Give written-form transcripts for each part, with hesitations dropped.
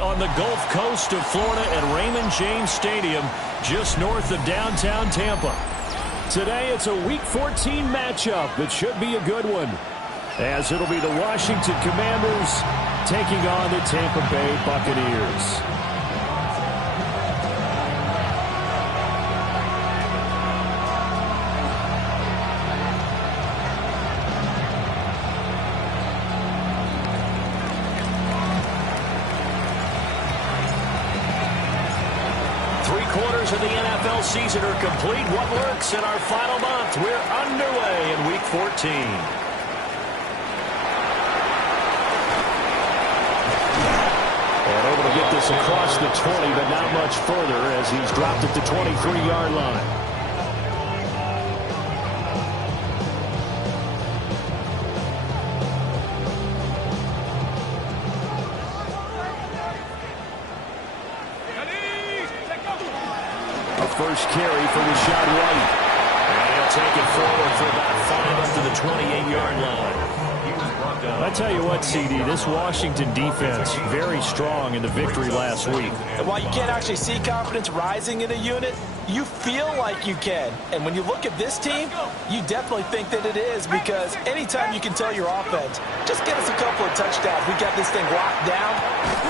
On the Gulf Coast of Florida at Raymond James Stadium, just north of downtown Tampa. Today, it's a Week 14 matchup that should be a good one, as it'll be the Washington Commanders taking on the Tampa Bay Buccaneers. Three-quarters of the NFL season are complete. What lurks in our final month? We're underway in Week 14. And able to get this across the 20, but not much further as he's dropped at the 23-yard line. First carry for Rachaad White. And he'll take it forward for about 5 up to the 28-yard line. I tell you what, CD, this Washington defense, very strong in the victory last week. And while you can't actually see confidence rising in a unit, you feel like you can. And when you look at this team, you definitely think that it is, because anytime you can tell your offense, just get us a couple of touchdowns, we got this thing locked down,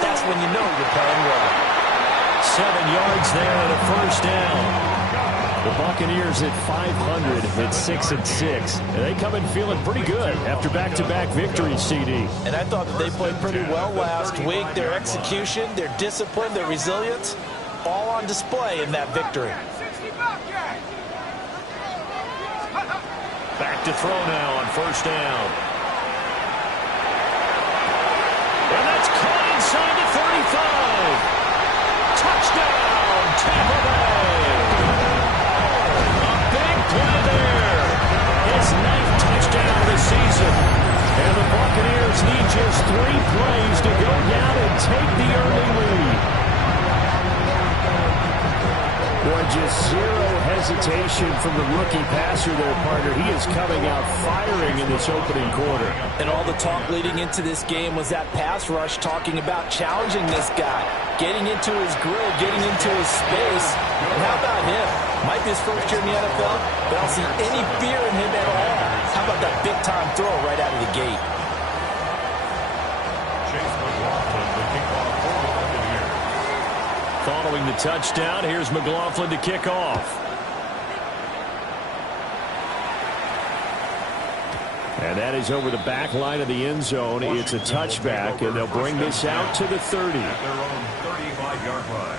that's when you know you're playing well. 7 yards there and a first down. The Buccaneers at 500 at 6-6. And they come in feeling pretty good after back-to-back victories, CD. And I thought that they played pretty well last week. Their execution, their discipline, their resilience, all on display in that victory. Back to throw now on first down. And that's caught inside the 35. Touchdown, Tampa Bay. A big play there. His 9th touchdown of the season. And the Buccaneers need just 3 plays to go down and take the early lead. Boy, just zero hesitation from the rookie passer there, partner. He is coming out firing in this opening quarter. And all the talk leading into this game was that pass rush, talking about challenging this guy, getting into his grill, getting into his space. And how about him? Might be his first year in the NFL, but I don't see any fear in him at all. How about that big-time throw right out of the gate? Following the touchdown, here's McLaughlin to kick off. And that is over the back line of the end zone. It's a touchback, and they'll bring this out to the 30. At their own 35-yard line.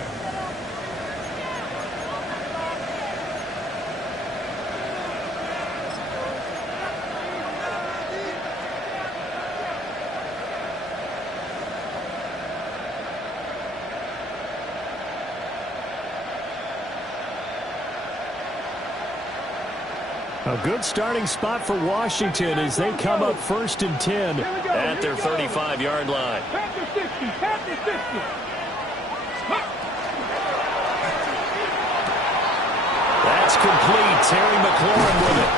A good starting spot for Washington as they come up 1st and 10 at their 35-yard line. That's complete. Terry McLaurin with it.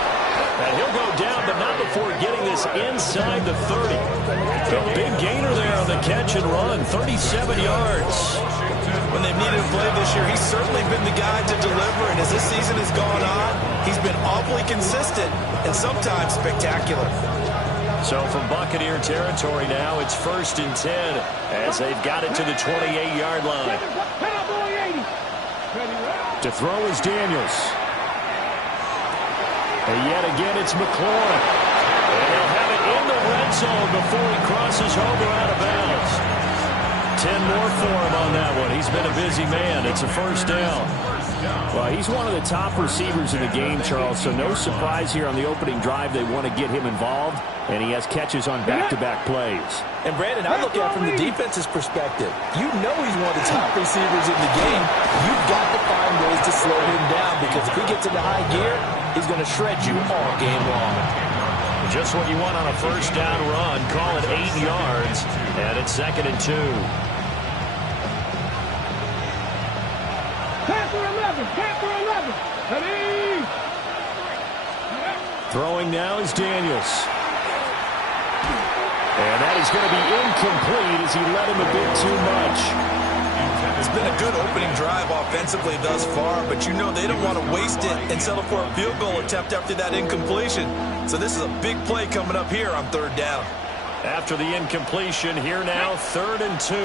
And he'll go down, but not before getting this inside the 30. A big gainer there on the catch and run, 37 yards. When they've needed to play this year, he's certainly been the guy to deliver, and as this season has gone on, he's been awfully consistent and sometimes spectacular. So from Buccaneer territory now, it's 1st and 10 as they've got it to the 28-yard line. To throw is Daniels. And yet again, it's McLaurin. And he'll have it in the red zone before he crosses over out of bounds. 10 more for him on that one. He's been a busy man. It's a first down. Well, he's one of the top receivers in the game, Charles, so no surprise here on the opening drive. They want to get him involved, and he has catches on back-to-back plays. And, Brandon, I look at it from the defense's perspective. You know he's one of the top receivers in the game. You've got to find ways to slow him down, because if he gets into high gear, he's going to shred you all game long. Just what you want on a first down run. Call it 8 yards, and it's 2nd and 2. Camp for 11. Camp for 11. Ready? Throwing now is Daniels. And that is going to be incomplete as he led him a bit too much. It's been a good opening drive offensively thus far, but you know they don't want to waste it and settle for a field goal attempt after that incompletion. So this is a big play coming up here on 3rd down. After the incompletion, here now, 3rd and 2.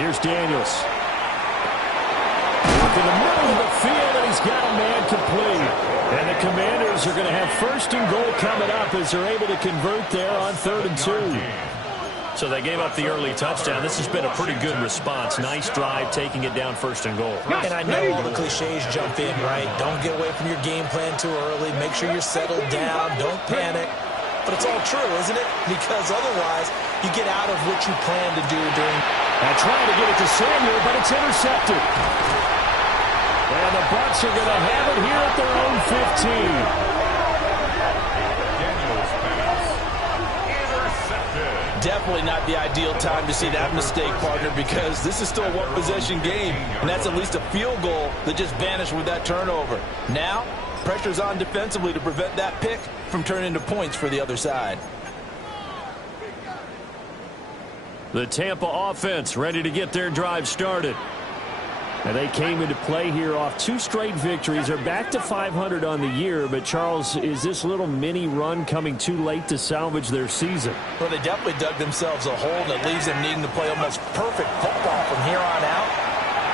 Here's Daniels. Look in the middle of the field, and he's got a man complete. And the Commanders are going to have 1st and goal coming up as they're able to convert there on 3rd and 2. So they gave up the early touchdown. This has been a pretty good response. Nice drive, taking it down 1st and goal. And I know all the cliches jump in, right? Don't get away from your game plan too early. Make sure you're settled down. Don't panic. But it's all true, isn't it? Because otherwise, you get out of what you plan to do during... And trying to get it to Samuel, but it's intercepted. And the Bucs are going to have it here at their own 15. Definitely not the ideal time to see that mistake, partner, because this is still a one-possession game, and that's at least a field goal that just vanished with that turnover. Now, pressure's on defensively to prevent that pick from turning into points for the other side. The Tampa offense ready to get their drive started. And they came into play here off 2 straight victories. They're back to 500 on the year. But, Charles, is this little mini run coming too late to salvage their season? Well, they definitely dug themselves a hole that leaves them needing to play almost perfect football from here on out.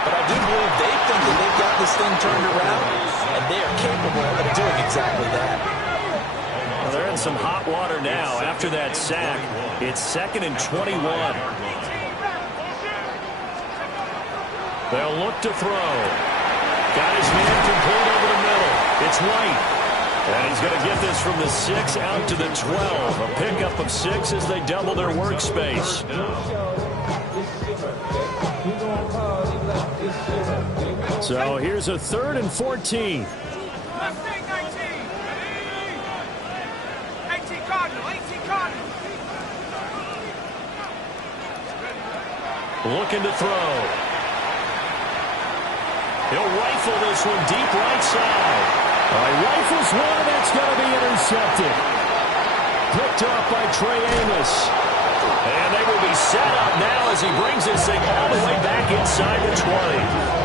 But I do believe they think that they've got this thing turned around, and they are capable of doing exactly that. Well, they're in some hot water now. After that sack, it's 2nd and 21. They'll look to throw. Got his man complete over the middle. It's White. And he's going to get this from the 6 out to the 12. A pickup of 6 as they double their workspace. So here's a 3rd and 14. 18 Cardinal. 18 Cardinal. Looking to throw. He'll rifle this one deep right side. He rifles one, and that's going to be intercepted. Picked off by Trey Amos. And they will be set up now as he brings this thing all the way back inside the 20.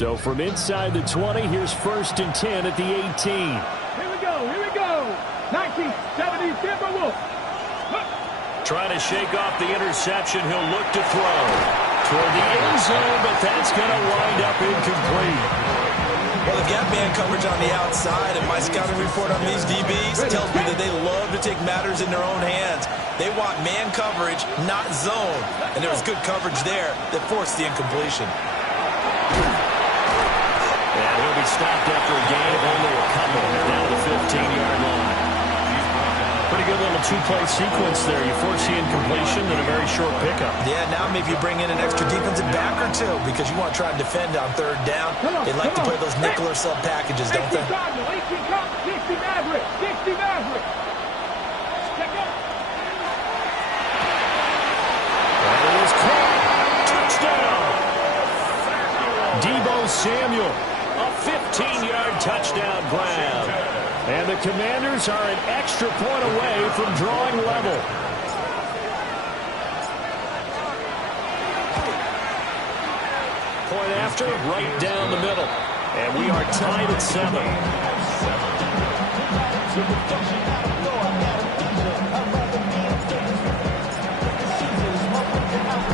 So from inside the 20, here's 1st and 10 at the 18. Here we go. 1970 Timberwolves. Trying to shake off the interception. He'll look to throw toward the end zone, but that's going to wind up incomplete. Well, they've got man coverage on the outside, and my scouting report on these DBs tells me that they love to take matters in their own hands. They want man coverage, not zone. And there was good coverage there that forced the incompletion. And he'll be stopped after a gain of only a couple down to the 15-yard line. Pretty good little 2-play sequence there. You force the incompletion and a very short pickup. Yeah, now maybe you bring in an extra defensive back or two because you want to try and defend on 3rd down. They like to play those nickel or sub packages, don't they? 18 Cardinal, 60 Maverick, 60 Maverick. Check up. And it is caught. Touchdown. Deebo Samuel. A 15-yard touchdown grab. And the Commanders are an extra point away from drawing level. Point after, right down the middle. And we are tied at 7.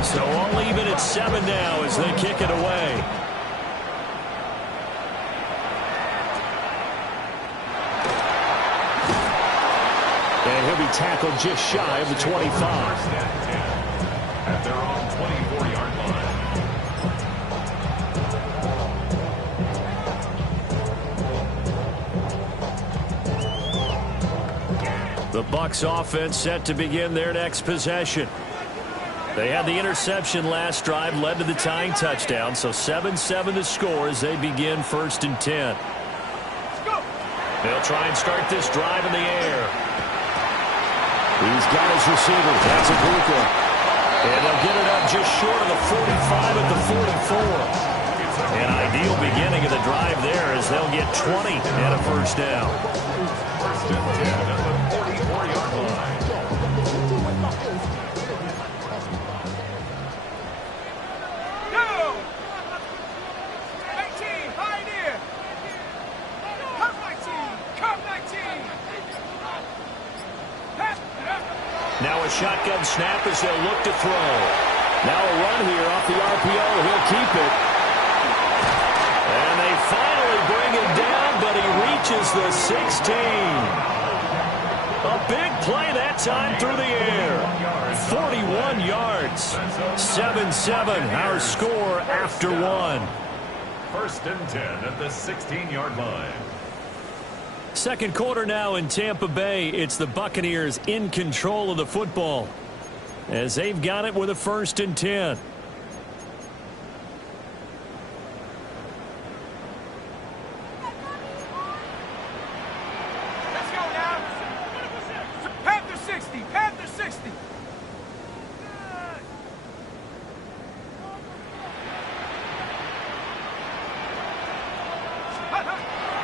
So all even at 7 now as they kick it away. And he'll be tackled just shy of the 25. At their own 24-yard line. Bucs offense set to begin their next possession. They had the interception last drive, led to the tying touchdown, so 7-7 to score as they begin 1st and 10. They'll try and start this drive in the air. He's got his receiver. That's Ibuka. And they'll get it up just short of the 45 at the 44. An ideal beginning of the drive there as they'll get 20 and a first down. 1st and 10 at the 44-yard line. Go! 19, Pioneer! Come 19! Come 19! Now a shotgun snap as they'll look to throw. Now a run here off the RPO. He'll keep it. And they finally bring him down, but he reaches the 16. A big play that time through the air. 41 yards. 7-7, our score after one. 1st and 10 at the 16-yard line. Second quarter now in Tampa Bay. It's the Buccaneers in control of the football as they've got it with a 1st and 10. Let's go now! Panther 60! Panther 60!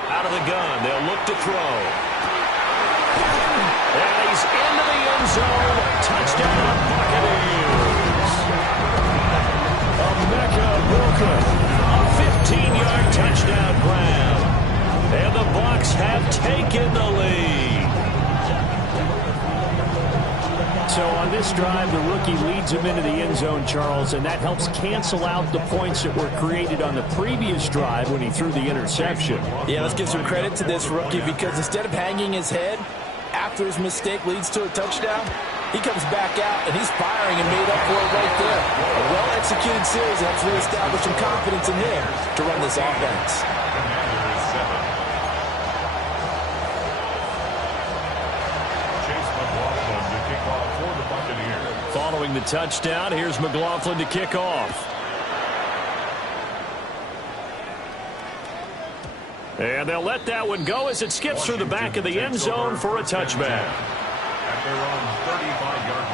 Out of the gun, they'll look to throw. And he's into the end zone. Touchdown, Buccaneers. Emeka Egbuka, a 15-yard touchdown grab. And the Bucs have taken the lead. So on this drive, the rookie leads him into the end zone, Charles, and that helps cancel out the points that were created on the previous drive when he threw the interception. Yeah, let's give some credit to this rookie because instead of hanging his head after his mistake leads to a touchdown, he comes back out and he's firing and made up for it right there. A well-executed series helps reestablish some confidence in him to run this offense. Commanders 7. Chase McLaughlin to kick off for the Buccaneers. Following the touchdown, here's McLaughlin to kick off. And they'll let that one go as it skips through the back of the end zone for a touchback. At their own 35-yard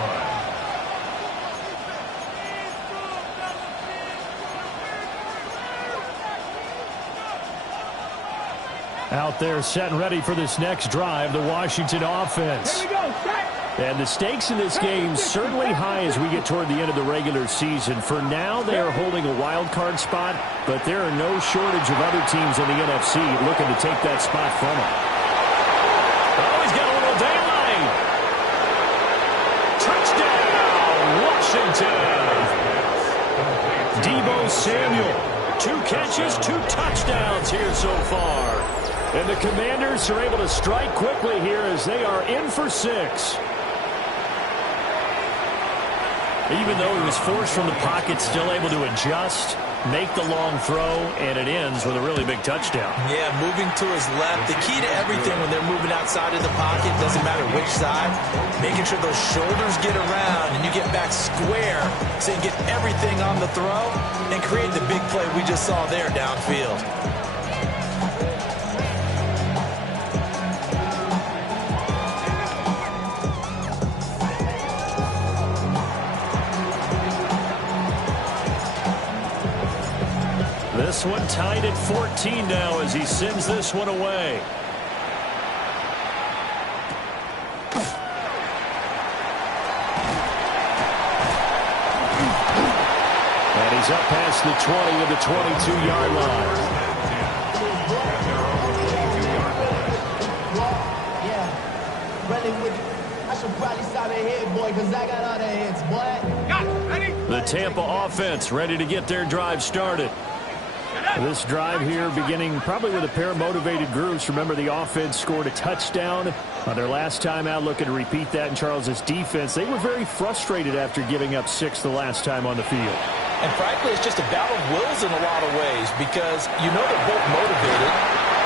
line. Out there set and ready for this next drive, the Washington offense. Here we go, set! And the stakes in this game certainly high as we get toward the end of the regular season. For now, they are holding a wild card spot, but there are no shortage of other teams in the NFC looking to take that spot from them. Oh, he's got a little daylight. Touchdown, Washington. Deebo Samuel, 2 catches, 2 touchdowns here so far. And the Commanders are able to strike quickly here as they are in for 6. Even though he was forced from the pocket, still able to adjust, make the long throw, and it ends with a really big touchdown. Yeah, moving to his left. The key to everything when they're moving outside of the pocket, doesn't matter which side, making sure those shoulders get around and you get back square so you get everything on the throw and create the big play we just saw there downfield. This one tied at 14 now as he sends this one away. And he's up past the 20 of the 22-yard line. Yeah, running with I should probably stop at head, boy, because I got all the heads, boy. Got it, ready? The Tampa offense ready to get their drive started. This drive here beginning probably with a pair of motivated groups. Remember, the offense scored a touchdown on their last time out, looking to repeat that in Charles's defense. They were very frustrated after giving up 6 the last time on the field. And frankly, it's just a battle of wills in a lot of ways because you know they're both motivated.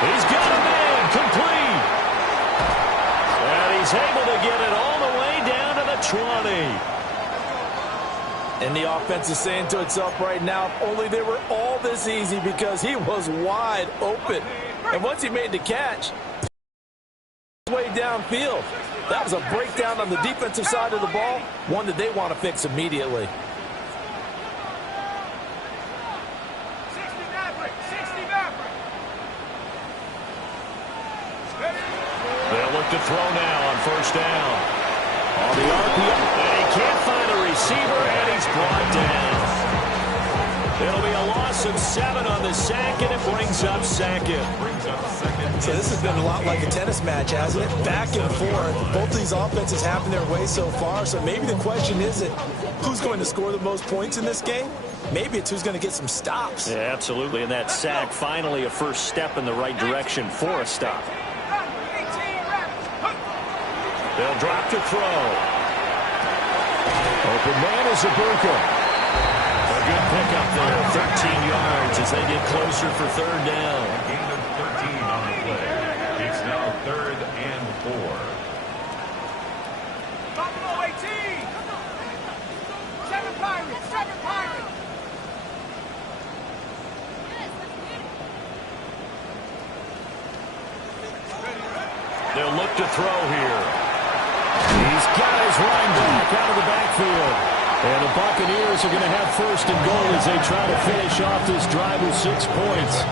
He's got a man complete. And he he's able to get it all the way down to the 20. And the offense is saying to itself right now, if only they were all this easy, because he was wide open. And once he made the catch, way downfield. That was a breakdown on the defensive side of the ball, one that they want to fix immediately. 60 Maverick, 60 Maverick. They'll look to throw now on first down. On the RPO, and he can't find a receiver, and he's brought down. It'll be a loss of 7 on the sack, and it brings up second. So this has been a lot like a tennis match, hasn't it? Back and forth. Both these offenses having their way so far. So maybe the question isn't who's going to score the most points in this game. Maybe it's who's going to get some stops. Yeah, absolutely. And that sack, finally a first step in the right direction for a stop. They'll drop to throw. Open man is Ibuka. A good pickup there, 13 yards as they get closer for third down. A gain of 13 on the play. It's now 3rd and 4. Buffalo 18. 7 Pirates, 7 Pirates. They'll look to throw here. He's got his running back out of the backfield. And the Buccaneers are going to have first and goal as they try to finish off this drive with 6 points.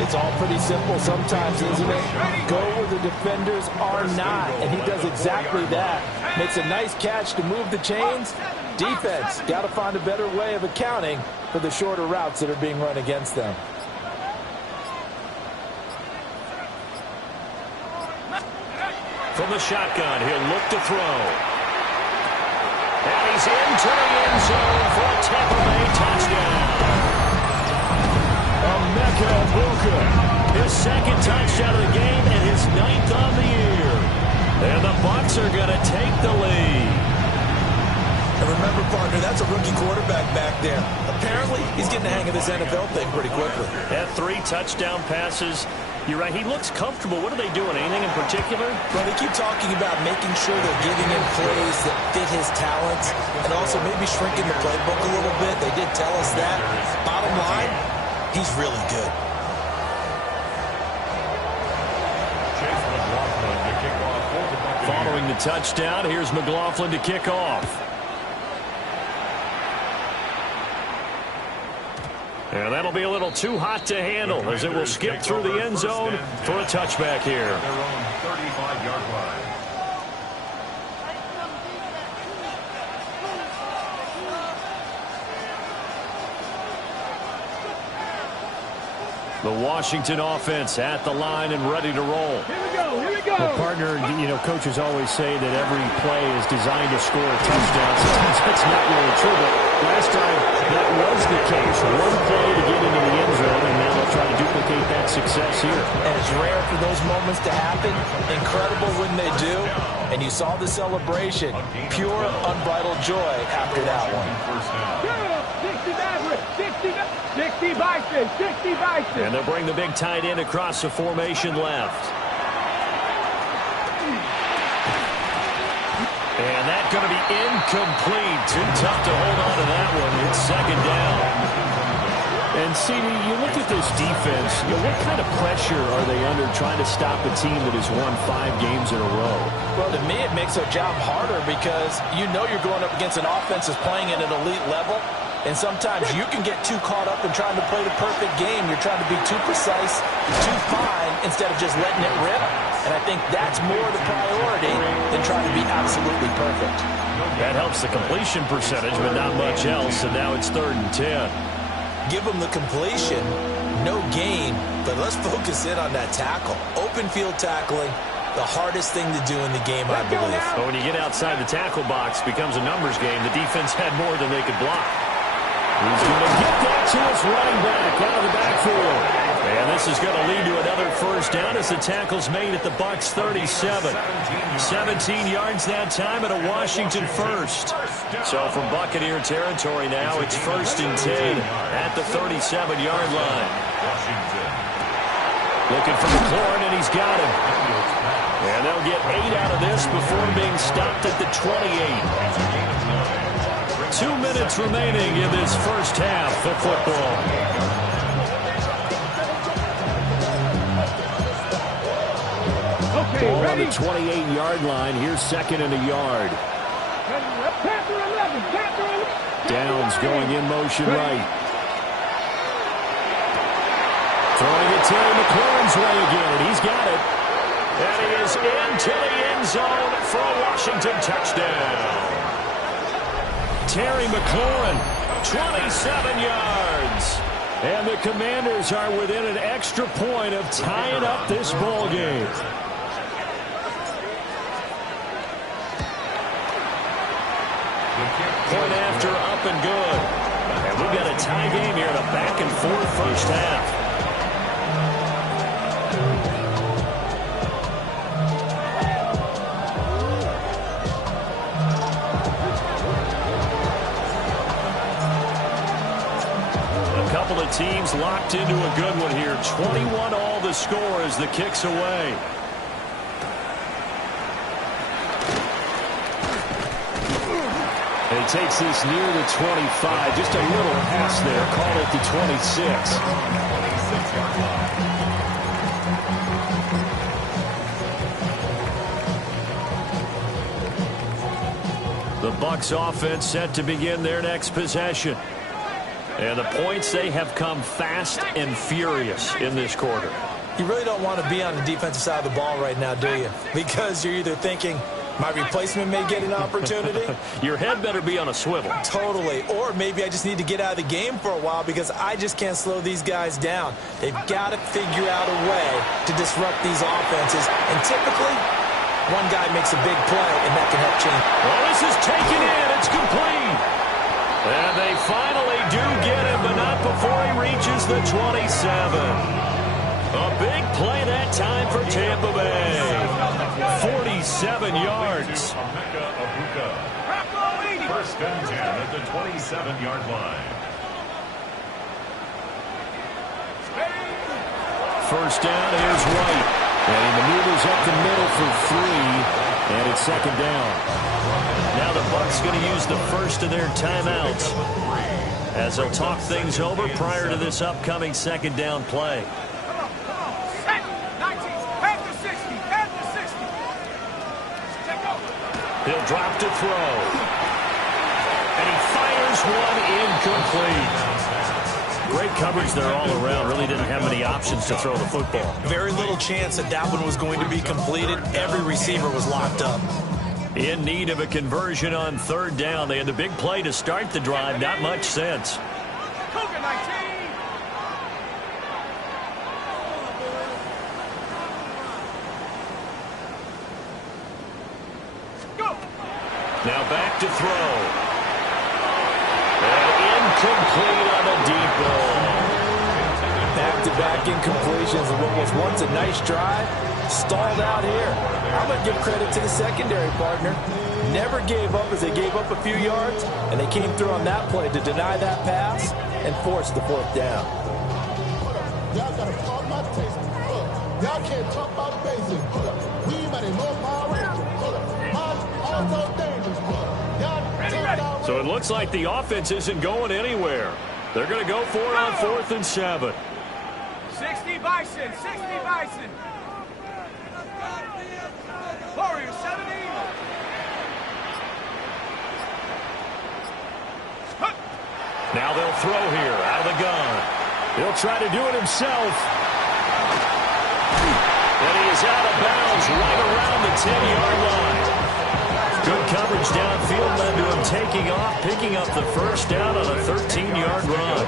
It's all pretty simple sometimes, isn't it? Go where the defenders are not, and he does exactly that. Makes a nice catch to move the chains. Defense, got to find a better way of accounting for the shorter routes that are being run against them. From the shotgun, he'll look to throw. And he's into the end zone for a Tampa Bay touchdown. Emeka Egbuka, his second touchdown of the game and his 9th on the year. And the Bucs are going to take the lead. And remember, partner, that's a rookie quarterback back there. Apparently, he's getting the hang of this NFL thing pretty quickly. Had 3 touchdown passes. You're right, he looks comfortable. What are they doing? Anything in particular? Well, they keep talking about making sure they're giving him plays that fit his talents and also maybe shrinking the playbook a little bit. They did tell us that. Bottom line, he's really good. Chase McLaughlin to kick off for the Buccaneers. Following the touchdown, here's McLaughlin to kick off. And that'll be a little too hot to handle as it will skip through the end zone for a touchback here. Their own 35-yard line. The Washington offense at the line and ready to roll. Here we go, here we go. Well, partner, you know, coaches always say that every play is designed to score a touchdown. Sometimes that's not really true, but last time that was the case. One play to get into the end zone, and now they'll try to duplicate that success here. And it's rare for those moments to happen. Incredible when they do. And you saw the celebration. Pure, unbridled joy after that one. First down. 60 Maverick, 60 Bison, 60 Bison. And they'll bring the big tight end across the formation left. And that's going to be incomplete. Too tough to hold on to that one. It's second down. And, CD, you look at this defense, you know, what kind of pressure are they under trying to stop a team that has won 5 games in a row? Well, to me, it makes their job harder because you know you're going up against an offense that's playing at an elite level. And sometimes you can get too caught up in trying to play the perfect game. You're trying to be too precise, too fine, instead of just letting it rip. And I think that's more the priority than trying to be absolutely perfect. That helps the completion percentage, but not much else. And now it's 3rd and 10. Give them the completion, no gain, but let's focus in on that tackle. Open field tackling, the hardest thing to do in the game, I believe. But when you get outside the tackle box, it becomes a numbers game. The defense had more than they could block. He's going to get that to his running back out of the backfield. And this is going to lead to another first down as the tackle's made at the Bucs 37. 17 yards that time at a Washington first. So from Buccaneer territory now, it's 1st and 10 at the 37-yard line. Washington. Looking for McLaurin, and he's got him. And they'll get 8 out of this before being stopped at the 28. 2 minutes remaining in this first half of football. Okay, Ball on ready? the 28-yard line. Here's second and a yard. Panther 11, Panther 11. Downs going in motion right. Throwing it Terry McLaurin's way again, and he's got it. And he is into the end zone for a Washington touchdown. Terry McLaurin, 27 yards. And the Commanders are within an extra point of tying up this ball game. Point after, up and good. And we've got a tie game here in a back-and-forth first half. Teams locked into a good one here. 21 all the score as the kick's away. And he takes this near the 25. Just a little pass there. Call it the 26. The Bucs offense set to begin their next possession. And the points, they have come fast and furious in this quarter. You really don't want to be on the defensive side of the ball right now, do you? Because you're either thinking, my replacement may get an opportunity. Your head better be on a swivel. Totally. Or maybe I just need to get out of the game for a while because I just can't slow these guys down. They've got to figure out a way to disrupt these offenses. And typically, one guy makes a big play, and that can help change. Well, this is taken in. It's complete. And they finally do get him, but not before he reaches the 27. A big play that time for Tampa Bay. 47 yards. First and 10 at the 27-yard line. First down, here's White. And he maneuvers up the middle for 3. And it's second down. Now the Bucs going to use the first of their timeouts as they'll talk things over prior to this upcoming second down play. He'll drop to throw. And he fires one incomplete. Great coverage there all around. Really didn't have many options to throw the football. Very little chance that that one was going to be completed. Every receiver was locked up. In need of a conversion on third down. They had the big play to start the drive. Not much sense. Now back to throw. And incomplete on a deep ball. Back-to-back incompletions of what was once a nice drive. Stalled out here. I'm going to give credit to the secondary partner. Never gave up as they gave up a few yards, and they came through on that play to deny that pass and force the fourth down. Y'all got to call my taste. Y'all can't talk about basics. We might have more Power Rangers. Also dangerous. So it looks like the offense isn't going anywhere. They're going to go for it on 4th and 7. 60 Bison, 60 Bison. Warriors 70. Now they'll throw here out of the gun. He'll try to do it himself. And he is out of bounds right around the 10-yard line. Good coverage downfield led to him taking off, picking up the first down on a 13-yard run.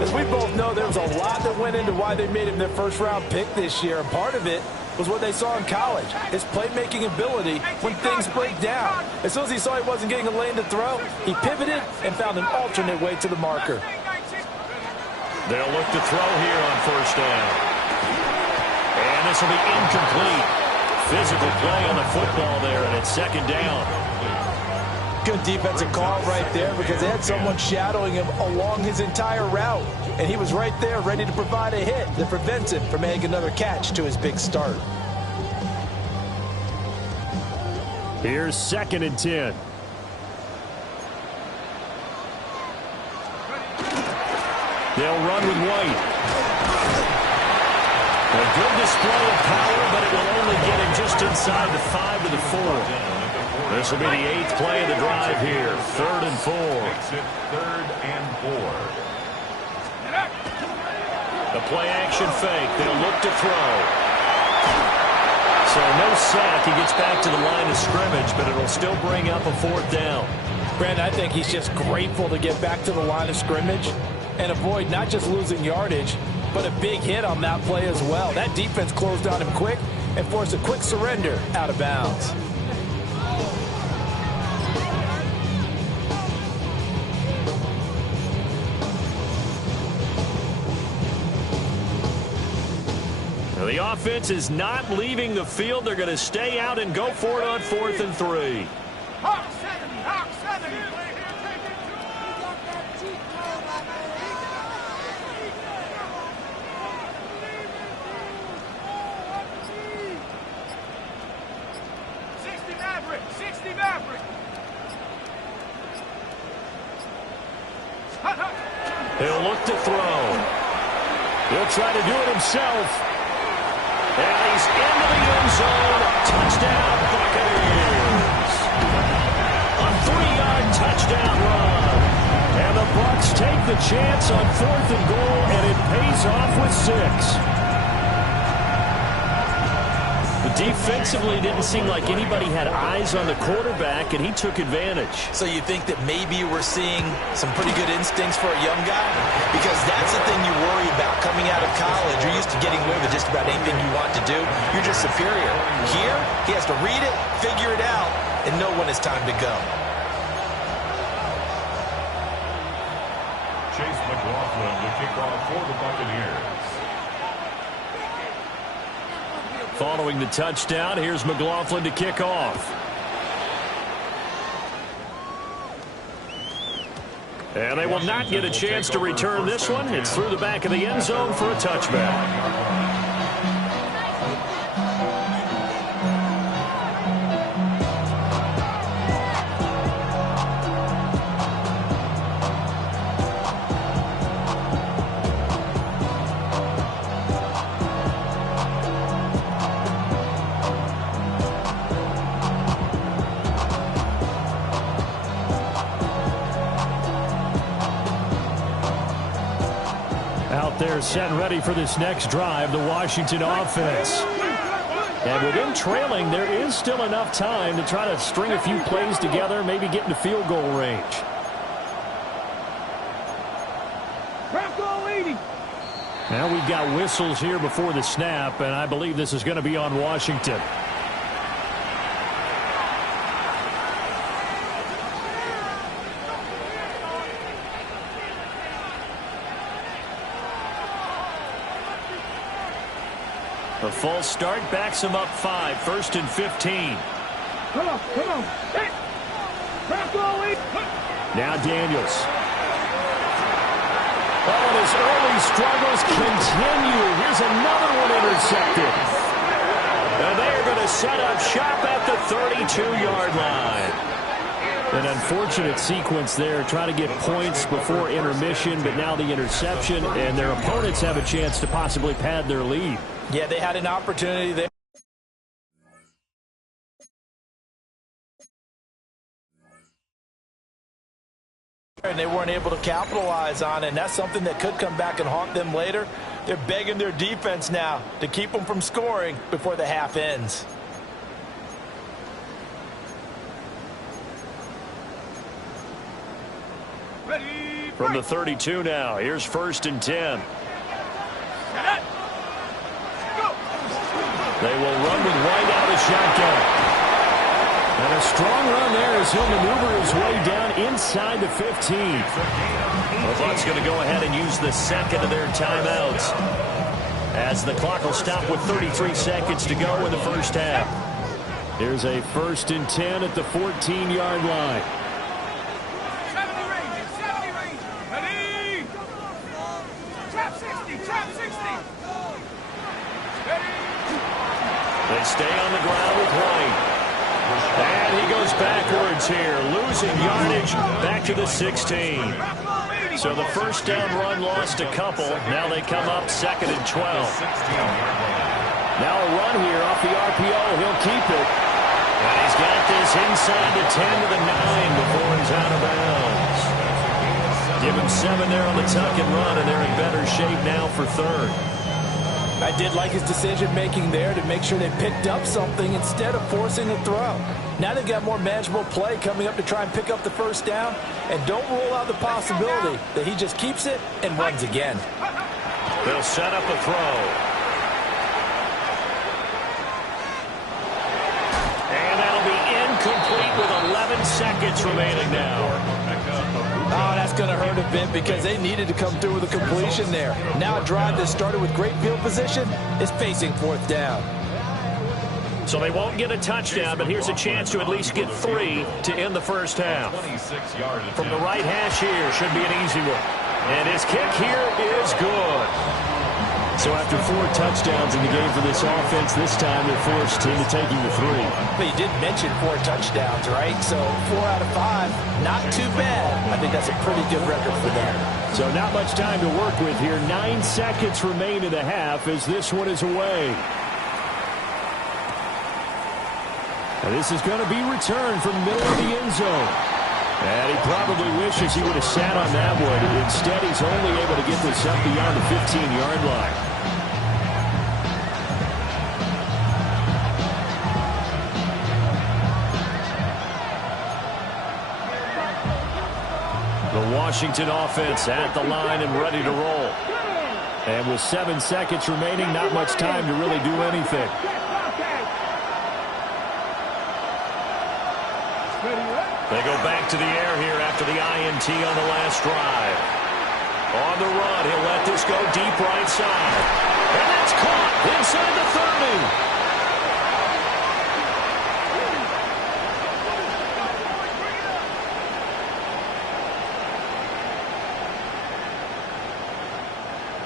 As we both know, there was a lot that went into why they made him their first-round pick this year. And part of it was what they saw in college, his playmaking ability when things break down. As soon as he saw he wasn't getting a lane to throw, he pivoted and found an alternate way to the marker. They'll look to throw here on first down. And this will be incomplete. Physical play on the football there, and it's second down. Good defensive call right there because they had someone shadowing him along his entire route. And he was right there ready to provide a hit that prevents him from making another catch to his big start. Here's 2nd and 10. They'll run with White. A good display of power, but it will only get him just inside the 5 to the 4. This will be the 8th play of the drive here. 3rd and 4. Makes it 3rd and 4. The play action fake. They'll look to throw. So no sack. He gets back to the line of scrimmage, but it'll still bring up a 4th down. Brandon, I think he's just grateful to get back to the line of scrimmage and avoid not just losing yardage, but a big hit on that play as well. That defense closed on him quick and forced a quick surrender out of bounds. The offense is not leaving the field. They're going to stay out and go for it on 4th and 3. Hawk 70, Hawk 70. Maverick, 60 Maverick. He'll look to throw. He'll try to do it himself. And he's into the end zone. Touchdown, Buccaneers. A 3-yard touchdown run. And the Bucs take the chance on 4th and goal, and it pays off with 6. Defensively, didn't seem like anybody had eyes on the quarterback, and he took advantage. So you think that maybe we're seeing some pretty good instincts for a young guy? Because that's the thing you worry about coming out of college. You're used to getting away with just about anything you want to do. You're just superior. Here, he has to read it, figure it out, and know when it's time to go. Chase McLaughlin to kick off for the Buccaneers. Following the touchdown, here's McLaughlin to kick off. And they will not get a chance to return this one. It's through the back of the end zone for a touchback. They're set and ready for this next drive, the Washington offense. And with them trailing, there is still enough time to try to string a few plays together, maybe get into field goal range. Now we've got whistles here before the snap, and I believe this is going to be on Washington. The false start backs him up 5, 1st and 15. Come on. Hey. Now Daniels. Oh, and his early struggles continue. Here's another one intercepted. And they are going to set up shop at the 32-yard line. An unfortunate sequence there, trying to get points before intermission, but now the interception, and their opponents have a chance to possibly pad their lead. Yeah, they had an opportunity there. And they weren't able to capitalize on it, and that's something that could come back and haunt them later. They're begging their defense now to keep them from scoring before the half ends. From the 32 now, here's 1st and 10. They will run with White out of shotgun. And a strong run there as he'll maneuver his way down inside the 15. The Bucs going to go ahead and use the second of their timeouts, as the clock will stop with 33 seconds to go in the first half. Here's a 1st and 10 at the 14-yard line. They stay on the ground with White. And he goes backwards here, losing yardage back to the 16. So the first down run lost a couple. Now they come up 2nd and 12. Now a run here off the RPO. He'll keep it. And he's got this inside the 10 to the 9 before he's out of bounds. Give him 7 there on the tuck and run, and they're in better shape now for 3rd. I did like his decision-making there to make sure they picked up something instead of forcing a throw. Now they've got more manageable play coming up to try and pick up the first down, and don't rule out the possibility that he just keeps it and runs again. They'll set up a throw. And that'll be incomplete with 11 seconds remaining now. Oh, that's going to hurt a bit because they needed to come through with a completion there. Now a drive that started with great field position is facing 4th down. So they won't get a touchdown, but here's a chance to at least get 3 to end the first half. From the right hash here, should be an easy one. And his kick here is good. So after 4 touchdowns in the game for this offense, this time they're forced into taking the 3. But you did mention 4 touchdowns, right? So 4 out of 5, not too bad. I think that's a pretty good record for them. So not much time to work with here. 9 seconds remain in the half as this one is away. And this is going to be returned from the middle of the end zone. And he probably wishes he would have sat on that one. Instead, he's only able to get this up beyond the 15-yard line. The Washington offense at the line and ready to roll. And with 7 seconds remaining, not much time to really do anything. They go back to the air here after the INT on the last drive. On the run, he'll let this go deep right side. And that's caught inside the 30.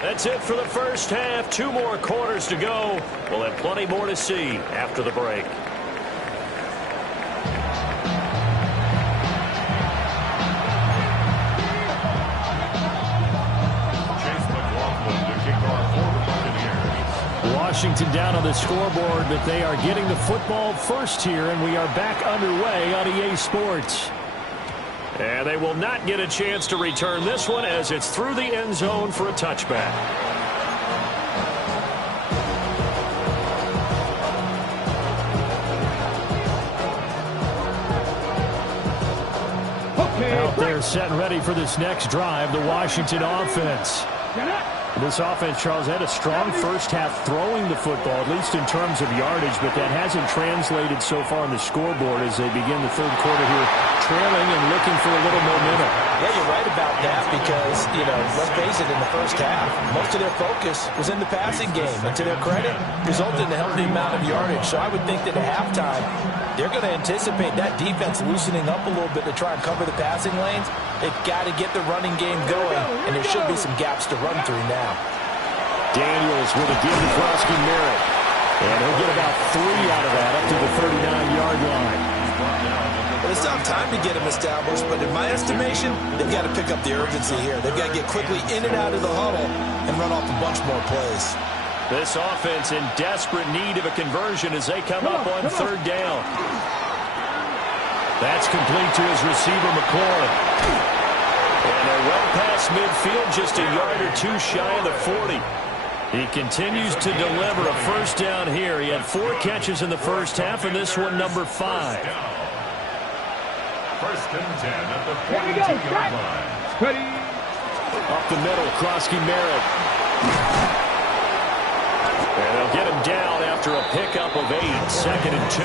That's it for the first half. 2 more quarters to go. We'll have plenty more to see after the break. Washington down on the scoreboard, but they are getting the football first here, and we are back underway on EA Sports. And they will not get a chance to return this one as it's through the end zone for a touchback. Out there set and ready for this next drive, the Washington offense. This offense, Charles, had a strong first half throwing the football, at least in terms of yardage, but that hasn't translated so far on the scoreboard as they begin the third quarter here, trailing and looking for a little momentum. Yeah, you're right about that because, let's face it, in the first half, most of their focus was in the passing game. And to their credit, resulted in a healthy amount of yardage. So I would think that at halftime, they're going to anticipate that defense loosening up a little bit to try and cover the passing lanes. They've got to get the running game going, and there should be some gaps to run through now. Daniels with a give to Krosky Merritt. And he'll get about 3 out of that up to the 39-yard line. Well, it's not time to get him established, but in my estimation, they've got to pick up the urgency here. They've got to get quickly in and out of the huddle and run off a bunch more plays. This offense in desperate need of a conversion as they come up on 3rd down. That's complete to his receiver, McLaurin. And they're well past midfield, just a yard or 2 shy of the 40. He continues to deliver a first down here. He had 4 catches in the first half, and this one number 5. First and 10 at the 42-yard line. Ready. Up the middle, Krosky Merritt. And they'll get him down after a pickup of 8, 2nd and 2.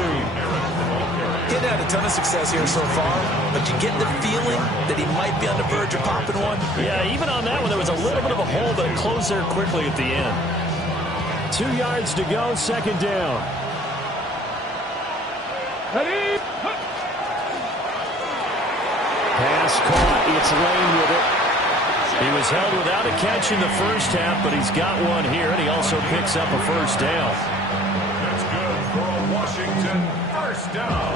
Getting had a ton of success here so far, but you get the feeling that he might be on the verge of popping one. Yeah, even on that one, there was a little bit of a hole, but it closed there quickly at the end. 2 yards to go, 2nd down. Ready. Pass caught. It's Lane with it. He was held without a catch in the first half, but he's got one here, and he also picks up a first down. That's good for a Washington first down.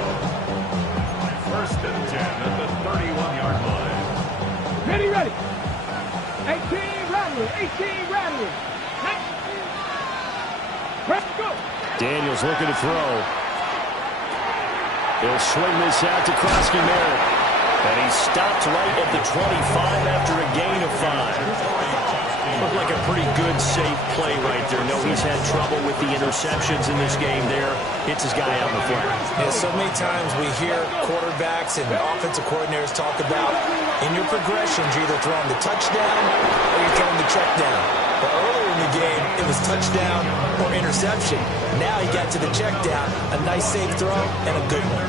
First and 10 at the 31-yard line. Ready, ready. 18 rattling, 18 rattling. Press go. Daniels looking to throw. He'll swing this out to Krosky Merritt. And he's stopped right at the 25 after a gain of 5. Looked like a pretty good, safe play right there. No, he's had trouble with the interceptions in this game there. Hits his guy out in the flat. Yeah, so many times we hear quarterbacks and offensive coordinators talk about in your progressions, you're either throwing the touchdown or you're throwing the check down. But earlier in the game, it was touchdown or interception. Now he got to the check down, a nice safe throw, and a good one.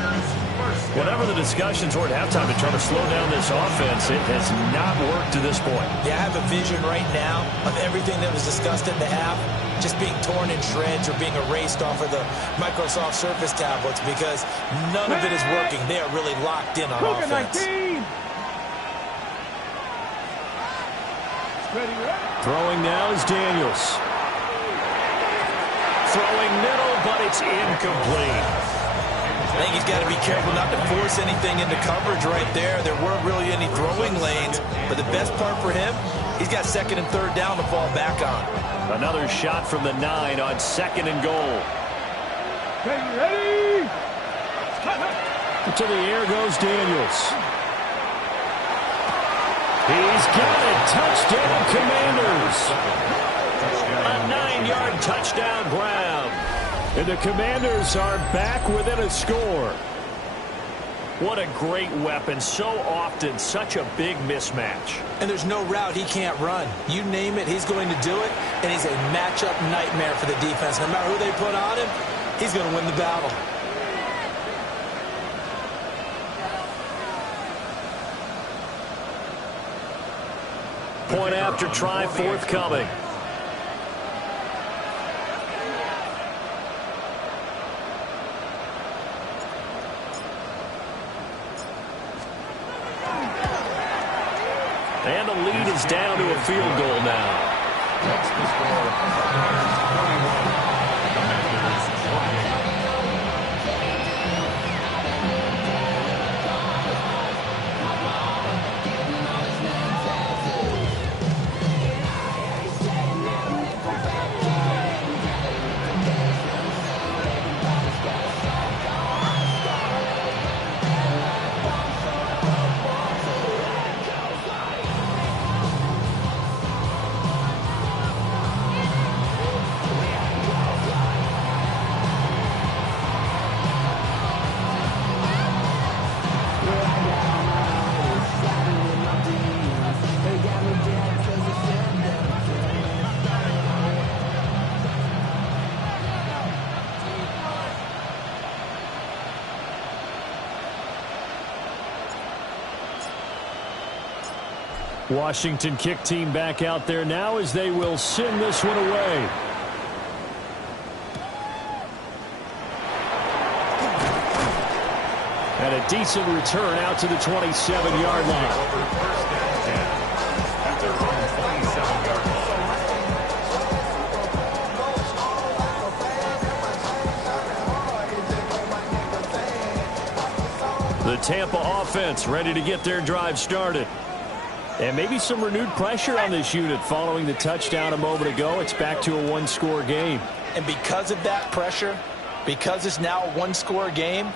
Whatever the discussions were at halftime to try to slow down this offense, it has not worked to this point. Yeah, I have a vision right now of everything that was discussed in the half just being torn in shreds or being erased off of the Microsoft Surface tablets because none of it is working. They are really locked in on offense. 19. Ready, ready. Throwing now is Daniels. Throwing middle, but it's incomplete. I think he's got to be careful not to force anything into coverage right there. There weren't really any throwing lanes, but the best part for him, he's got second and third down to fall back on. Another shot from the 9 on second and goal. Ready, ready. To the air goes Daniels. He's got it. Touchdown, Commanders. A 9-yard touchdown grab. And the Commanders are back within a score. What a great weapon. So often, such a big mismatch. And there's no route he can't run. You name it, he's going to do it. And he's a matchup nightmare for the defense. No matter who they put on him, he's going to win the battle. Point after try forthcoming. And the lead is down to a field goal now. That's the score. 21. Commanders 28. Washington kick team back out there now as they will send this one away. And a decent return out to the 27-yard line. Over first and 10 at their own 27-yard line. The Tampa offense ready to get their drive started. And maybe some renewed pressure on this unit following the touchdown a moment ago. It's back to a one-score game. And because of that pressure, because it's now a one-score game,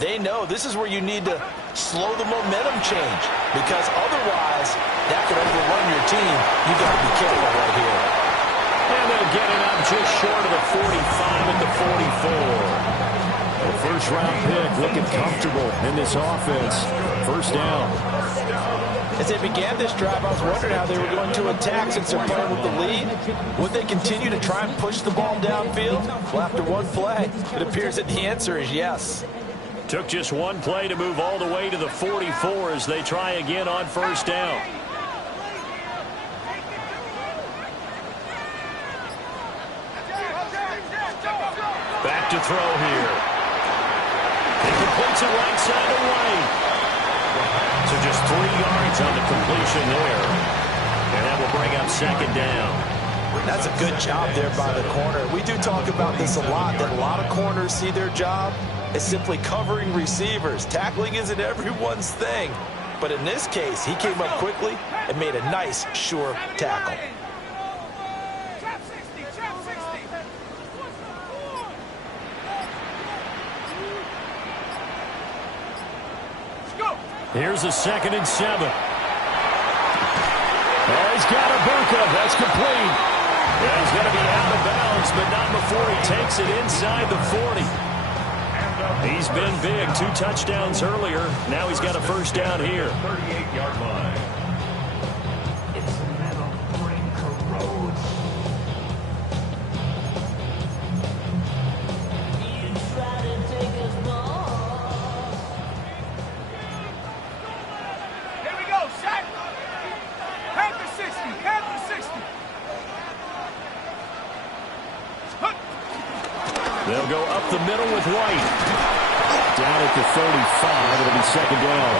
they know this is where you need to slow the momentum change. Because otherwise, that could overrun your team. You got to be careful right here. And they'll get it up just short of the 45 at the 44. A first-round pick looking comfortable in this offense. First down. As they began this drive, I was wondering how they were going to attack since they're playing with the lead. Would they continue to try and push the ball downfield? Well, after one play, it appears that the answer is yes. Took just one play to move all the way to the 44 as they try again on first down. Back to throw here. He completes it right side away. So just 3 yards on the completion there. And that will bring up second down. That's a good job there by the corner. We do talk about this a lot, that a lot of corners see their job as simply covering receivers. Tackling isn't everyone's thing. But in this case, he came up quickly and made a nice, sure tackle. Here's a 2nd and 7. Oh, he's got Ibuka. That's complete. Yeah, he's going to be out of bounds, but not before he takes it inside the 40. He's been big. 2 touchdowns earlier. Now he's got a first down here. 38-yard line. It's the metal ring corrodes. Here we go, set. Panther 60, Panther 60. They'll go up the middle with White. Down at the 35. It'll be second down.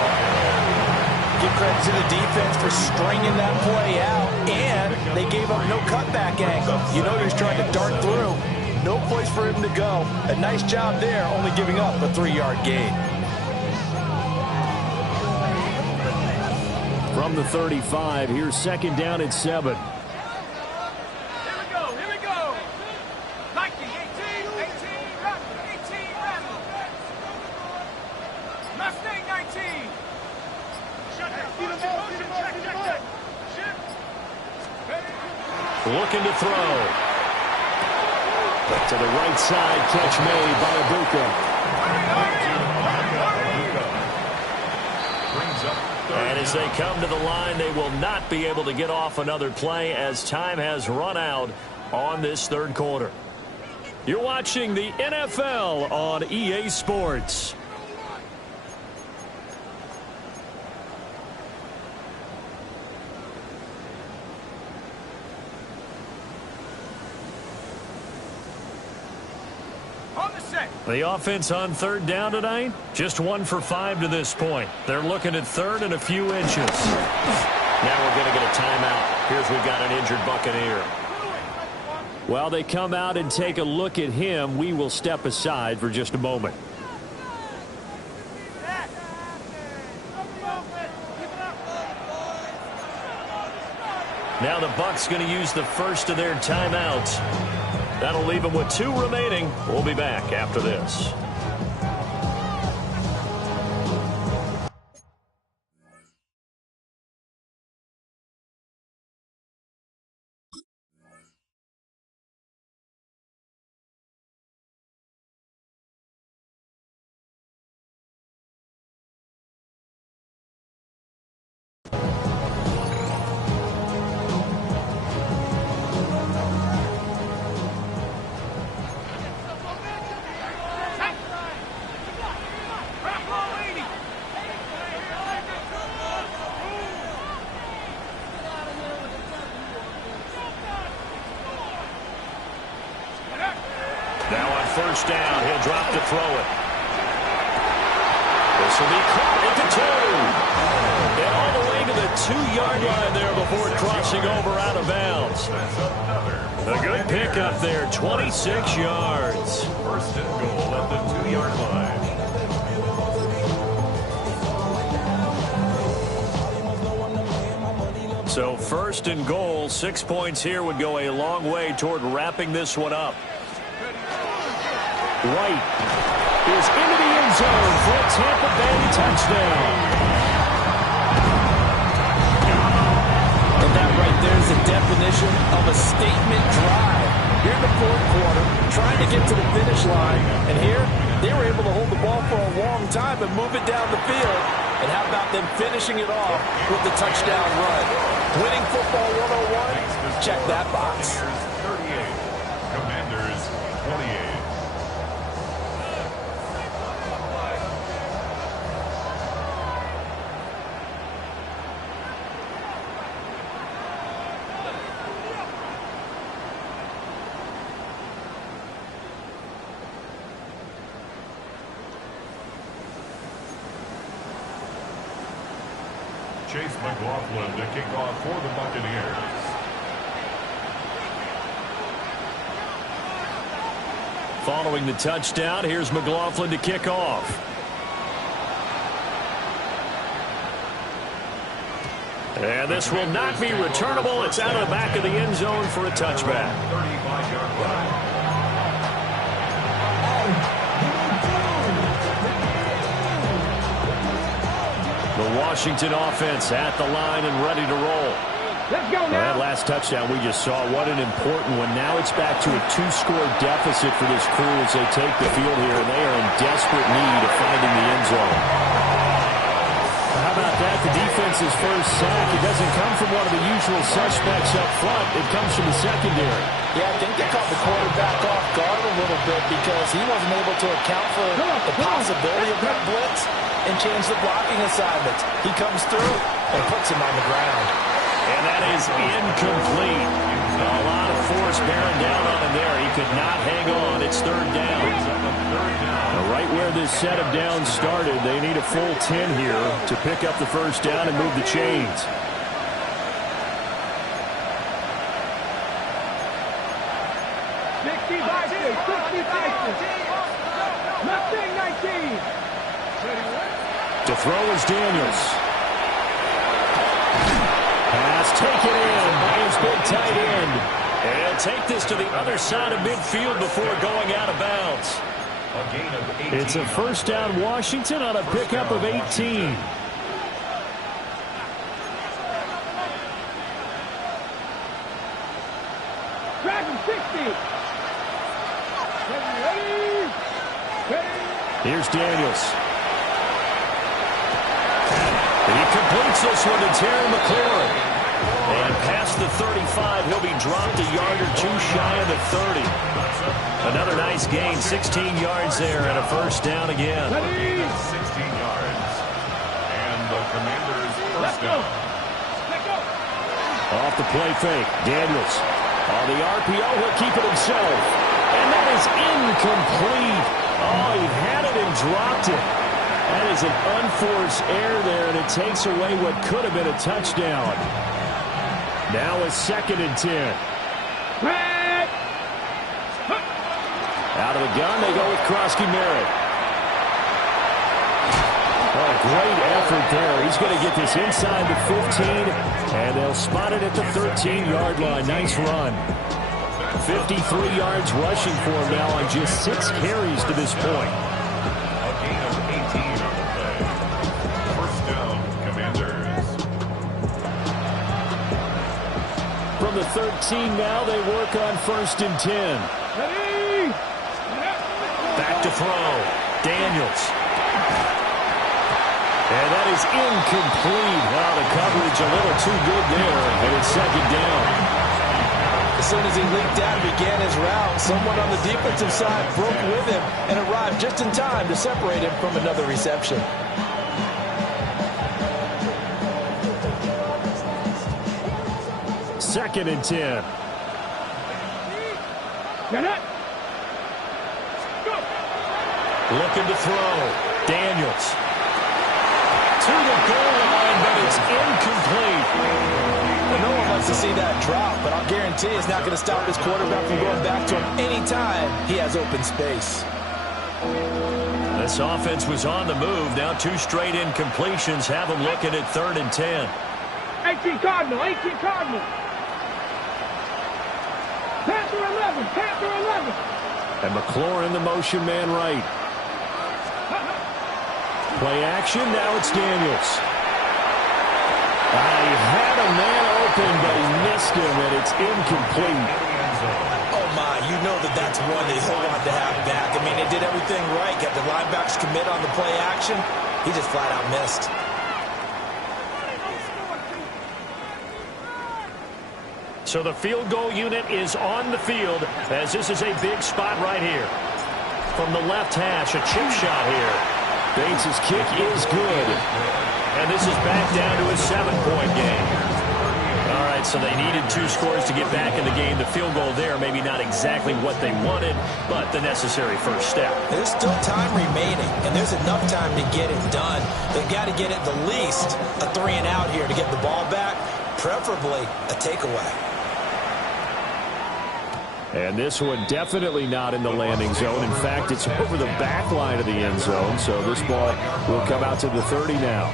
Give credit to the defense for stringing that play out, and they gave up no cutback angle. You know he's trying to dart through. No place for him to go. A nice job there, only giving up a 3-yard gain. From the 35, here's second down at 7. Looking to throw. To the right side, catch made by Ibuka. And as they come to the line, they will not be able to get off another play as time has run out on this third quarter. You're watching the NFL on EA Sports. The offense on third down tonight, just 1 for 5 to this point. They're looking at third and a few inches. Now we're going to get a timeout. Here's we've got an injured Buccaneer. While they come out and take a look at him, we will step aside for just a moment. Now the Bucs going to use the first of their timeouts. That'll leave them with 2 remaining. We'll be back after this. First down, he'll drop to throw it. This will be caught at the 2. And all the way to the 2-yard line there before crossing over out of bounds. A good pickup there, 26 yards. First and goal at the 2-yard line. So first and goal, 6 points here would go a long way toward wrapping this one up. White is into the end zone for a Tampa Bay touchdown. And that right there is the definition of a statement drive. Here in the fourth quarter, trying to get to the finish line. And here, they were able to hold the ball for a long time and move it down the field. And how about them finishing it off with the touchdown run? Winning football 101, check that box. 38. Commanders 28. Chase McLaughlin to kick off for the Buccaneers. Following the touchdown, here's McLaughlin to kick off. And this will not be returnable. It's out of the back of the end zone for a touchback. 35-yard run. The Washington offense at the line and ready to roll. Let's go now. That last touchdown we just saw, what an important one. Now it's back to a 2-score deficit for this crew as they take the field here, and they are in desperate need of finding the end zone. How about that? The defense's first sack. It doesn't come from one of the usual suspects up front. It comes from the secondary. Yeah, I think they caught the quarterback off guard a little bit because he wasn't able to account for the possibility of that blitz and change the blocking assignments. He comes through and puts him on the ground. And that is incomplete. A lot of force bearing down on him there. He could not hang on. It's third down. Now, right where this set of downs started, they need a full 10 here to pick up the first down and move the chains. To throw is Daniels. Pass taken in by his big tight end. And take this to the other side of midfield before going out of bounds. A gain of 18. It's a first down Washington on a pickup of 18. Dragon 60. Here's Daniels. And he completes this one to Terry McLaurin. And past the 35, he'll be dropped a yard or two shy of the 30. Another nice gain, 16 yards there, and a first down again. 16 yards. And the Commanders' first down. Off the play fake, Daniels. On the RPO, he'll keep it himself. And that is incomplete. Oh, he had it and dropped it. That is an unforced error there, and it takes away what could have been a touchdown. Now a 2nd and 10. Out of the gun, they go with Krosky Merritt. Oh, great effort there. He's going to get this inside the 15, and they'll spot it at the 13-yard line. Nice run. 53 yards rushing for him now on just 6 carries to this point. A gain of 18 on the play. First down, Commanders. From the 13 now, they work on 1st and 10. Back to throw. Daniels. And that is incomplete. Wow, the coverage a little too good there, and it's 2nd down. As soon as he leaped out and began his route, someone on the defensive side broke with him and arrived just in time to separate him from another reception. Second and 10. Looking to throw. Daniels. To the goal line, but it's incomplete. No one wants to see that drop, but I'll guarantee it's not going to stop his quarterback from going back to him anytime he has open space. This offense was on the move. Now 2 straight incompletions have them looking at 3rd and 10. 18 Cardinal, 18 Cardinal. Panther 11, Panther 11. And McLaurin, the motion man right. Play action, now it's Daniels. He had a man open, but he missed him, and it's incomplete. Oh, my, you know that's one that he'll want to have back. I mean, they did everything right. Got the linebackers commit on the play action. He just flat out missed. So the field goal unit is on the field, as this is a big spot right here. From the left hash, a chip shot here. Bates' kick is good. And this is back down to a 7-point game. All right, so they needed 2 scores to get back in the game. The field goal there, maybe not exactly what they wanted, but the necessary first step. There's still time remaining, and there's enough time to get it done. They've got to get at the least a 3-and-out here to get the ball back, preferably a takeaway. And this one definitely not in the landing zone. In fact, it's over the back line of the end zone, so this ball will come out to the 30 now.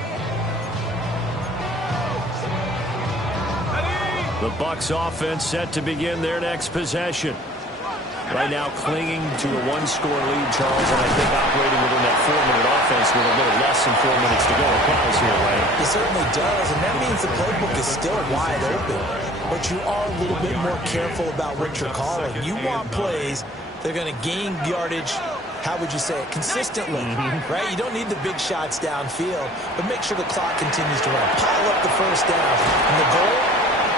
The Bucs offense set to begin their next possession. Right now clinging to a 1-score lead, Charles, and I think operating within that 4-minute offense with a little less than 4 minutes to go applies here, Wayne. It certainly does, and that means the playbook is still wide open. But you are a little bit more careful about what you're calling. You want plays that are going to gain yardage, how would you say it, consistently, right? You don't need the big shots downfield, but make sure the clock continues to run. Pile up the first down. And the goal?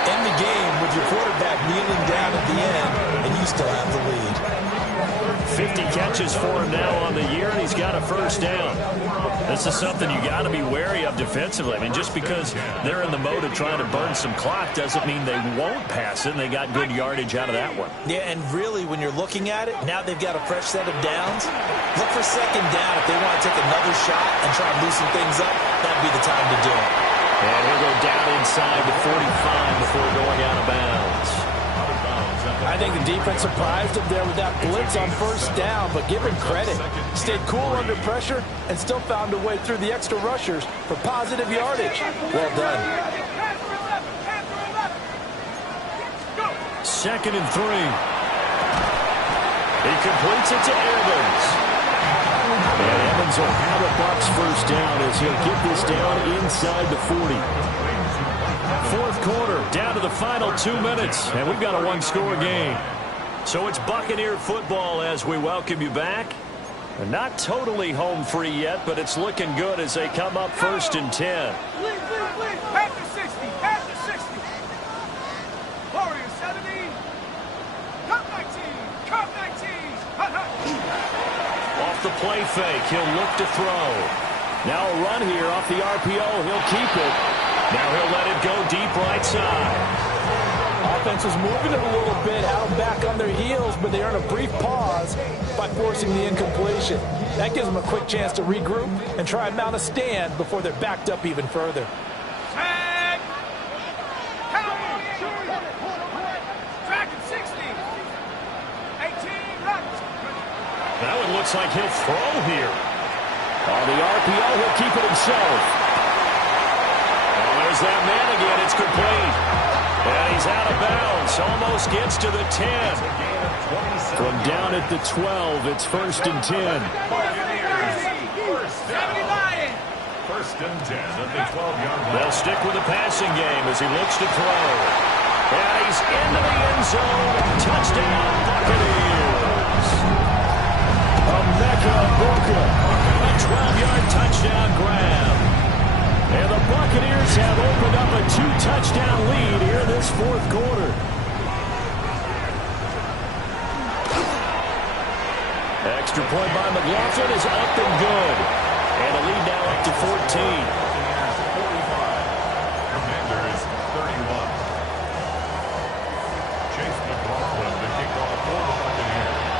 End the game with your quarterback kneeling down at the end, and you still have the lead. 50 catches for him now on the year, and he's got a first down. This is something you got to be wary of defensively. I mean, just because they're in the mode of trying to burn some clock doesn't mean they won't pass it, and they got good yardage out of that one. Yeah, and really, when you're looking at it, now they've got a fresh set of downs. Look for second down. If they want to take another shot and try to loosen things up, that'd be the time to do it. And he'll go down inside the 45 before going out of bounds. I think the defense surprised him there with that blitz on first down, but give him credit. Stayed cool under pressure and still found a way through the extra rushers for positive yardage. Well done. 2nd and 3. He completes it to Evans. And Evans will have a Bucs first down as he'll get this down inside the 40. 4th quarter, down to the final 2 minutes, and we've got a 1-score game. So it's Buccaneer football as we welcome you back. And not totally home free yet, but it's looking good as they come up 1st and 10. Pass to 60, pass to 60. Warriors 70. Cup 19, cup 19. Off the play fake, he'll look to throw. Now a run here off the RPO, he'll keep it. Now he'll let it go deep right side. Offense was moving it a little bit, out back on their heels, but they earn a brief pause by forcing the incompletion. That gives them a quick chance to regroup and try and mount a stand before they're backed up even further. Tag. Track at 60. 18 runs. That one looks like he'll throw here. On the RPO, he'll keep it himself. There's that man again. It's complete. And he's out of bounds. Almost gets to the 10. From down at the 12, it's 1st and 10. 1st and 10 at the 12-yard line. They'll stick with the passing game as he looks to throw. And he's into the end zone. Touchdown, Buccaneers. Emeka Egbuka. A 12-yard touchdown grab. And the Buccaneers have opened up a 2-touchdown lead here this 4th quarter. Extra point by McLaughlin is up and good. And the lead now up to 14. Commanders 31. Chase McLaughlin to kick off for the Buccaneers.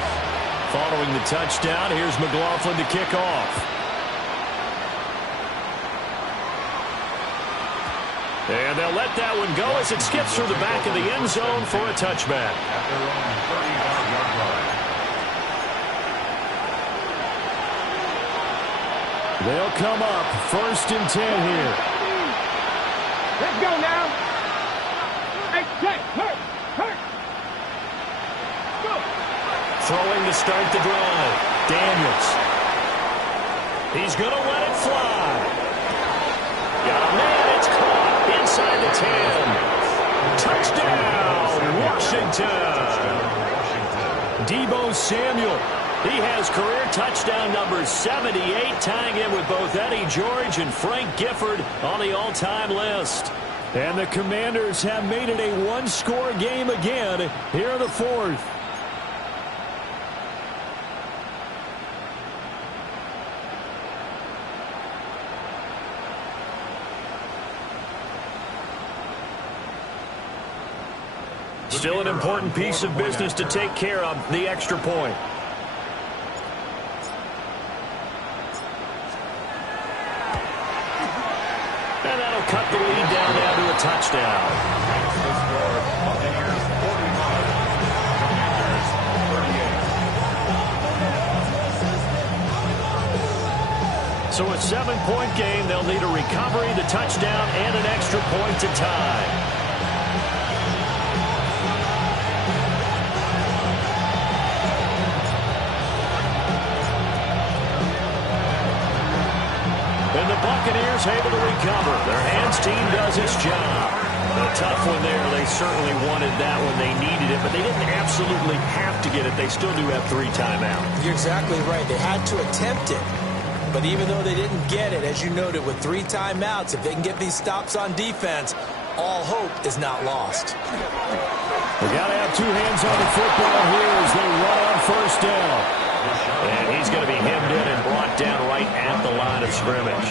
Following the touchdown, here's McLaughlin to kick off. And they'll let that one go as it skips through the back of the end zone for a touchback. At their own 35-yard line. They'll come up 1st and 10 here. Let's go now. Hey, Jack, hurt. Go. Throwing to start the drive. Daniels. He's going to let it fly. Got a man. It's caught inside the 10. Touchdown, Washington. Deebo Samuel. He has career touchdown number 78, tying in with both Eddie George and Frank Gifford on the all-time list. And the Commanders have made it a 1-score game again here in the 4th. Still an important piece of business to take care of, the extra point. And that'll cut the lead down now to a touchdown. So a 7-point game. They'll need a recovery, the touchdown, and an extra point to tie. And the Buccaneers able to recover. Their hands team does its job. A tough one there. They certainly wanted that when they needed it, but they didn't absolutely have to get it. They still do have 3 timeouts. You're exactly right. They had to attempt it. But even though they didn't get it, as you noted, with 3 timeouts, if they can get these stops on defense, all hope is not lost. We got to have 2 hands on the football here as they run on first down. And he's going to be hemmed in and brought down right at the line of scrimmage.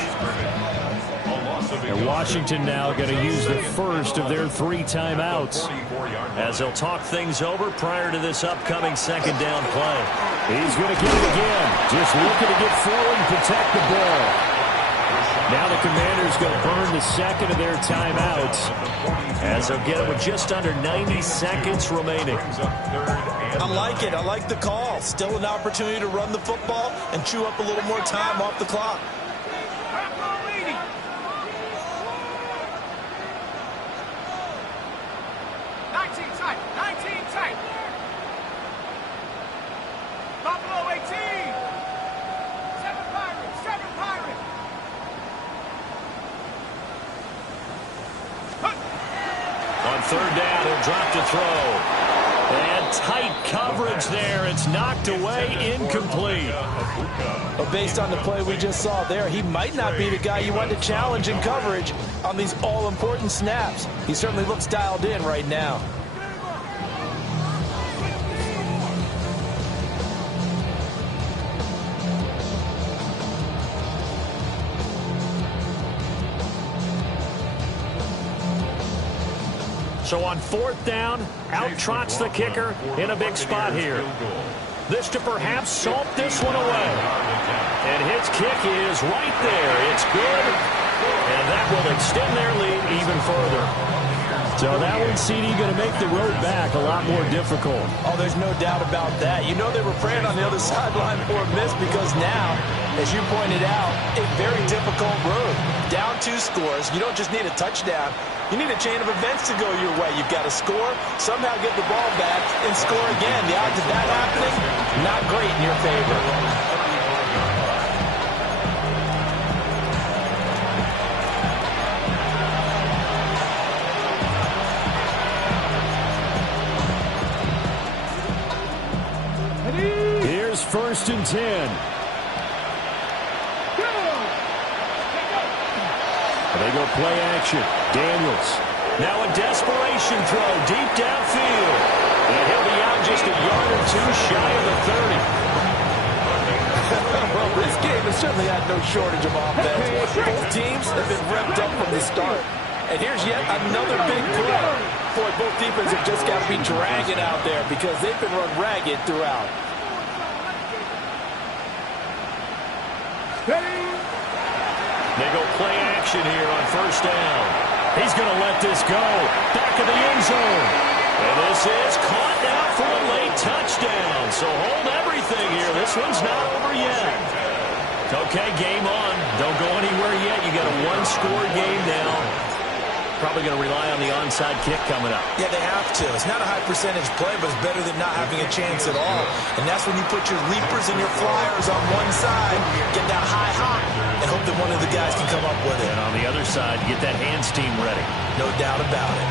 And Washington now going to use the first of their 3 timeouts as they'll talk things over prior to this upcoming second down play. He's going to get it again. Just looking to get forward and protect the ball. Now the Commanders going to burn the second of their timeouts as they'll get it with just under 90 seconds remaining. I like it. I like the call. Still an opportunity to run the football and chew up a little more time off the clock. 19 tight. 19 tight. Buffalo 18. 7 Pirates. 7 Pirates. On third down, he'll drop to throw. And tight coverage there. It's knocked away, incomplete. But based on the play we just saw there, he might not be the guy you want to challenge in coverage on these all-important snaps. He certainly looks dialed in right now. So on fourth down, out trots the kicker in a big spot here. This to perhaps salt this one away. And his kick is right there. It's good. And that will extend their lead even further. So that one, CD, going to make the road back a lot more difficult. Oh, there's no doubt about that. You know they were praying on the other sideline for a miss because now, as you pointed out, a very difficult road. Down 2 scores. You don't just need a touchdown. You need a chain of events to go your way. You've got to score, somehow get the ball back, and score again. The odds of that happening, not great in your favor. Here's first and 10. They go play action. Daniels. Now a desperation throw deep downfield. And he'll be out just a yard or 2 shy of the 30. Well, this game has certainly had no shortage of offense. Both teams have been revved up from the start. And here's yet another big play. Boy, both defenses have just got to be dragging out there because they've been run ragged throughout. They go play action here on first down. He's going to let this go. Back of the end zone. And this is caught now for a late touchdown. So hold everything here. This one's not over yet. Okay, game on. Don't go anywhere yet. You got a 1-score game now. Probably going to rely on the onside kick coming up. Yeah, they have to. It's not a high percentage play, but it's better than not having a chance at all. And that's when you put your leapers and your flyers on one side, get that high hop, and hope that one of the guys can come up with it. And on the other side, get that hands team ready. No doubt about it.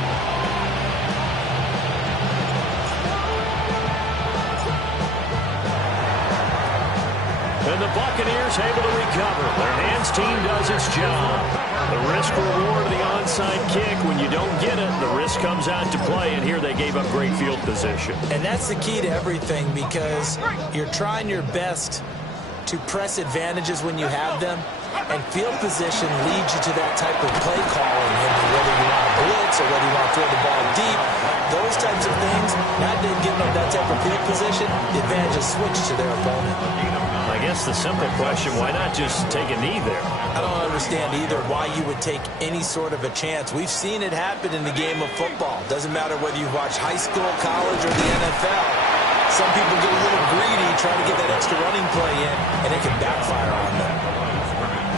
And the Buccaneers able to recover. Their hands team does its job. The risk reward of the onside kick. When you don't get it, the risk comes out to play. And here they gave up great field position. And that's the key to everything because you're trying your best to press advantages when you have them. And field position leads you to that type of play calling. Whether you want to blitz or whether you want to throw the ball deep, those types of things, not then giving up that type of field position, the advantage is switched to their opponent. I guess the simple question, why not just take a knee there? I don't understand either why you would take any sort of a chance. We've seen it happen in the game of football. Doesn't matter whether you watch high school, college, or the NFL. Some people get a little greedy trying to get that extra running play in, and it can backfire on them.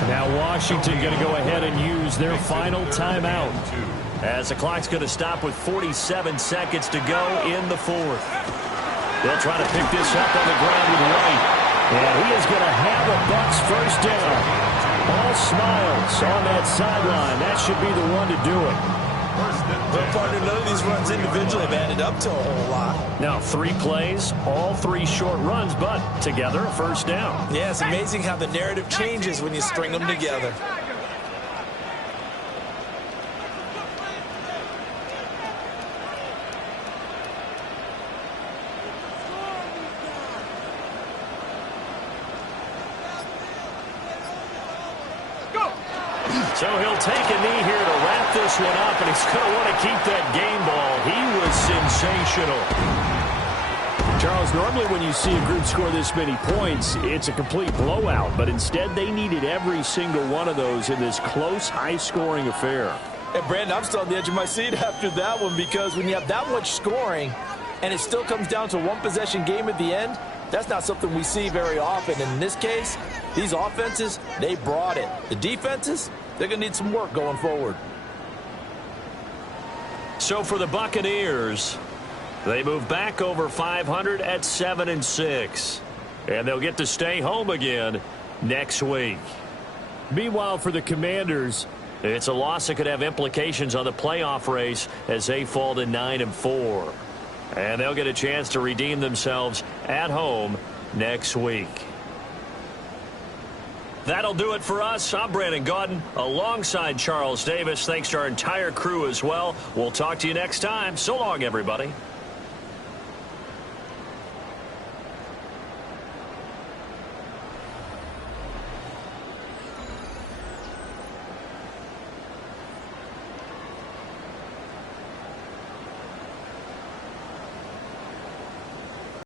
Now Washington going to go ahead and use their final timeout, as the clock's going to stop with 47 seconds to go in the fourth. They'll try to pick this up on the ground with White. And he is going to have a Bucs first down. All smiles on that sideline. That should be the one to do it. But partner, none of these runs individually have added up to a whole lot. Now 3 plays, all 3 short runs, but together a first down. Yeah, it's amazing how the narrative changes when you string them together. So he'll take a knee here to wrap this one up, and he's going to want to keep that game ball. He was sensational. Charles, normally when you see a group score this many points, it's a complete blowout, but instead they needed every single one of those in this close, high-scoring affair. And Brandon, I'm still on the edge of my seat after that one, because when you have that much scoring and it still comes down to one possession game at the end, that's not something we see very often. And in this case, these offenses, they brought it. The defenses, they're going to need some work going forward. So for the Buccaneers, they move back over 500 at 7-6. And they'll get to stay home again next week. Meanwhile, for the Commanders, it's a loss that could have implications on the playoff race as they fall to 9-4. And they'll get a chance to redeem themselves at home next week. That'll do it for us. I'm Brandon Gaudin alongside Charles Davis. Thanks to our entire crew as well. We'll talk to you next time. So long, everybody.